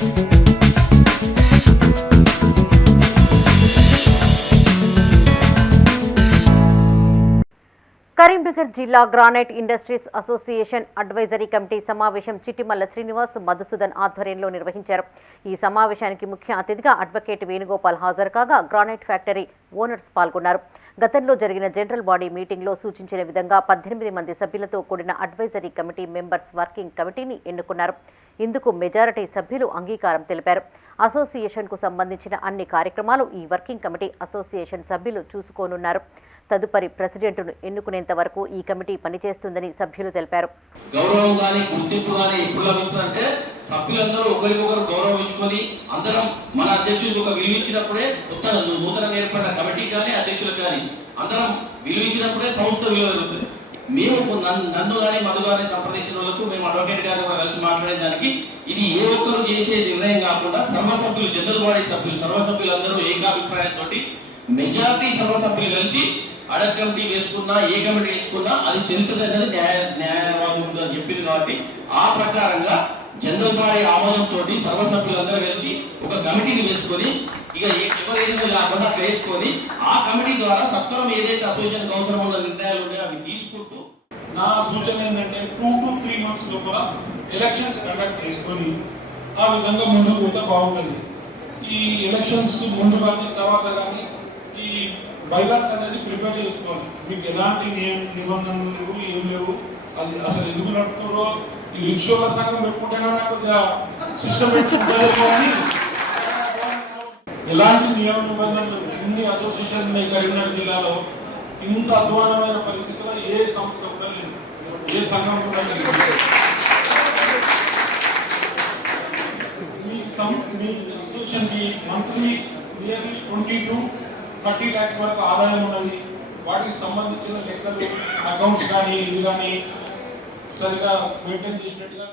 కరీంనగర్ జిల్లా granite industries association advisory committee సమావేశం చిట్టిమల్ల శ్రీనివాస్ మధుసూదన్ ఆధ్వర్యంలో నిర్వహించారు. ఈ సమావేశానికి ముఖ్య అతిథిగా అడ్వకేట్ వేణుగోపాల్ హాజరు కాగా గ్రానైట్ ఫ్యాక్టరీ ఓనర్స్ పాల్గొన్నారు. గతంలో జరిగిన జనరల్ బాడీ మీటింగ్లో సూచించిన విధంగా పద్దెనిమిది మంది సభ్యులతో కూడిన అడ్వైజరీ కమిటీ మెంబర్స్ వర్కింగ్ కమిటీని ఎన్నుకున్నారు. ఇందుకు మెజారిటీ సభ్యులు అంగీకారం తెలిపారు. అసోసియేషన్కు సంబంధించిన అన్ని కార్యక్రమాలు ఈ వర్కింగ్ కమిటీ అసోసియేషన్ సభ్యులు చూసుకోనున్నారు. తదుపరి ప్రెసిడెంట్ను ఎన్నుకునేంత వరకు ఈ కమిటీ పనిచేస్తుందని సభ్యులు తెలిపారు. గౌరవం గాని గుర్తింపు గాని ఎప్పుడు లభిస్తుందంటే సభ్యులందరూ ఒకరికొకరు గౌరవం ఇచ్చుకొని అందరం మన అధ్యక్షులకు ఒక విలువ ఇచ్చినప్పుడే నూతనంగా ఏర్పడిన కమిటీ కానీ అధ్యక్షులకు కానీ అందరం విలువించినప్పుడే సంస్థ విలువ జరుగుతుంది మేము నన్ను నన్ను కానీ మధు గారిని సంప్రదించిన వాళ్ళకు మేము అడ్వకేట్ గారు కూడా కలిసి మాట్లాడే దానికి ఇది ఏ ఒక్కరు చేసే నిర్ణయం కాకుండా సర్వసభ్యులు జనరల్ బాడీ సభ్యులు సర్వసభ్యులందరూ ఏకాభిప్రాయంతో మెజార్టీ సర్వసభ్యులు కలిసి అడగ కమిటీ వేసుకున్నా ఏ కమిటీ వేసుకున్నా అది చెల్లుతుందని న్యాయ న్యాయవాదులు గారు చెప్పింది కాబట్టి ఆ ప్రకారంగా జనరల్ బాడీ ఆమోదంతో సర్వసభ్యులందరూ కలిసి ఒక కమిటీని వేసుకొని ఇక ఏ- కాకుండా వేసుకొని ఆ కమిటీ ద్వారా సత్వరం ఏదైతే అసోసియేషన్ అవసరం ఉందో నిర్ణయం తీసుకుంటూ నా సూచన ఏంటంటే టూ టు త్రీ మంత్స్ లోపల ఎలక్షన్స్ కండక్ట్ చేసుకొని ఆ విధంగా ముందుకు పోతే బాగుంటుంది. ఈ ఎలక్షన్స్ ముందు కానీ తర్వాత కానీ ఈ బైలాస్ అనేది ప్రిపేర్ చేసుకోవాలి. మీకు ఎలాంటి నిబంధనలు లేవు ఏం లేవు. అది అసలు ఎందుకు నడుపుతారో ఈ రిక్షోల సంఘం పెట్టుకుంటేనే కొద్దిగా సిస్టమ్ పెట్టుకుంటారేమో అని ఎలాంటి నియమ నిబంధనలు ఇన్ని అసోసియేషన్ ఉన్నాయి కరీంనగర్ జిల్లాలో? ఇంత అధ్వానమైన పరిస్థితిలో ఏ సంస్థ కూడా లేదు. ఏ సంఘం కూడా లేదు. మీ సం మీ monthly nearly twenty to thirty lakhs వరకు ఆదాయం ఉన్నది. వాటికి సంబంధించిన లెక్కలు అకౌంట్స్ కానీ ఇవి కానీ సరిగా మెయింటైన్ చేసినట్టుగా